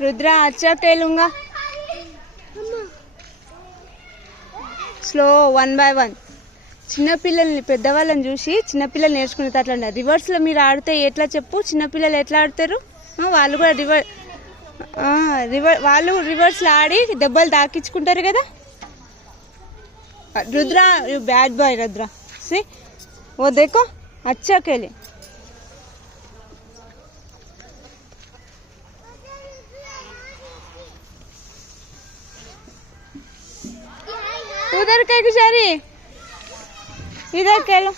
रुद्रा अच्छा खेलूंगा slow 1 by 1 చిన్నపిల్లల్ని పెద్దవాళ్ళని చూసి చిన్నపిల్లలు నేర్చుకునేది అట్లా రివర్స్లో మీరు ఆడితే ఎట్లా చెప్పు చిన్నపిల్లలు ఎట్లా ఆడతారు వాళ్ళు కూడా వాళ్ళు రివర్స్లో ఆడి దెబ్బలు తాకించుకుంటారు కదా Rudra you bad boy Rudra see वो देखो अच्छा खेले उधर क्या जा रही है इधर खेलो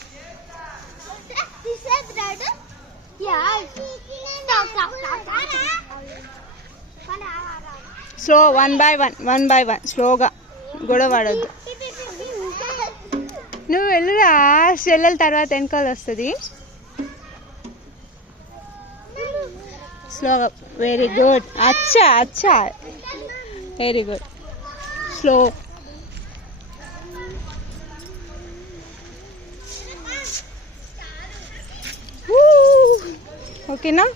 स्लो 1 by 1 స్లోగా గొడవ పడొద్దు నువ్వు వెళ్ళురా చెల్లెల తర్వాత వెనకాల వస్తుంది స్లోగా వెరీ గుడ్ అచ్చా అచ్చా వెరీ గుడ్ స్లో ఓకేనా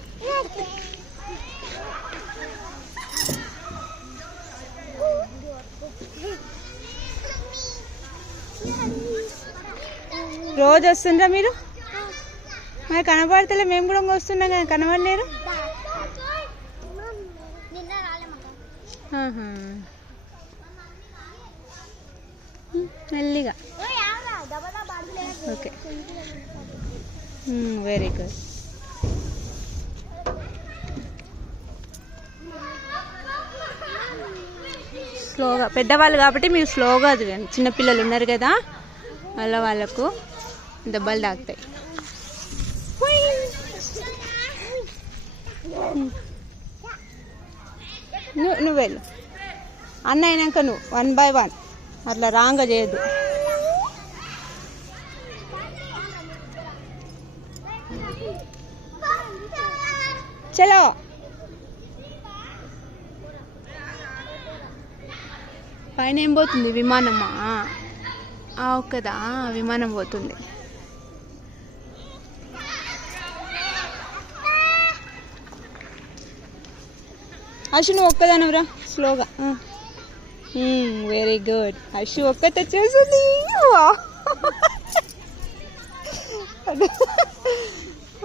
రోజు వస్తుండ్రా మీరు మరి కనపడతలే మేము కూడా వస్తున్నాం కానీ కనబడలేరు మెల్లిగా ఓకే వెరీ గుడ్ స్లోగా పెద్దవాళ్ళు కాబట్టి మీరు స్లోగా చదివండి చిన్నపిల్లలు ఉన్నారు కదా వాళ్ళకు దెబ్బలు తాకుతాయి నువ్వు వెళ్ళు అన్న అయినాక నువ్వు 1 by 1 అట్లా రాంగా చేయద్దు చలో పైన ఏం పోతుంది విమానమా ఒక్కదా విమానం పోతుంది అశు నువ్వు ఒక్కదానవరా స్లోగా వెరీ గుడ్ అశు ఒక్కత వచ్చేసింది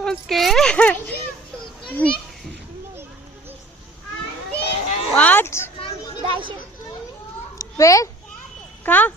ఓకే వాట్ వేర్ కా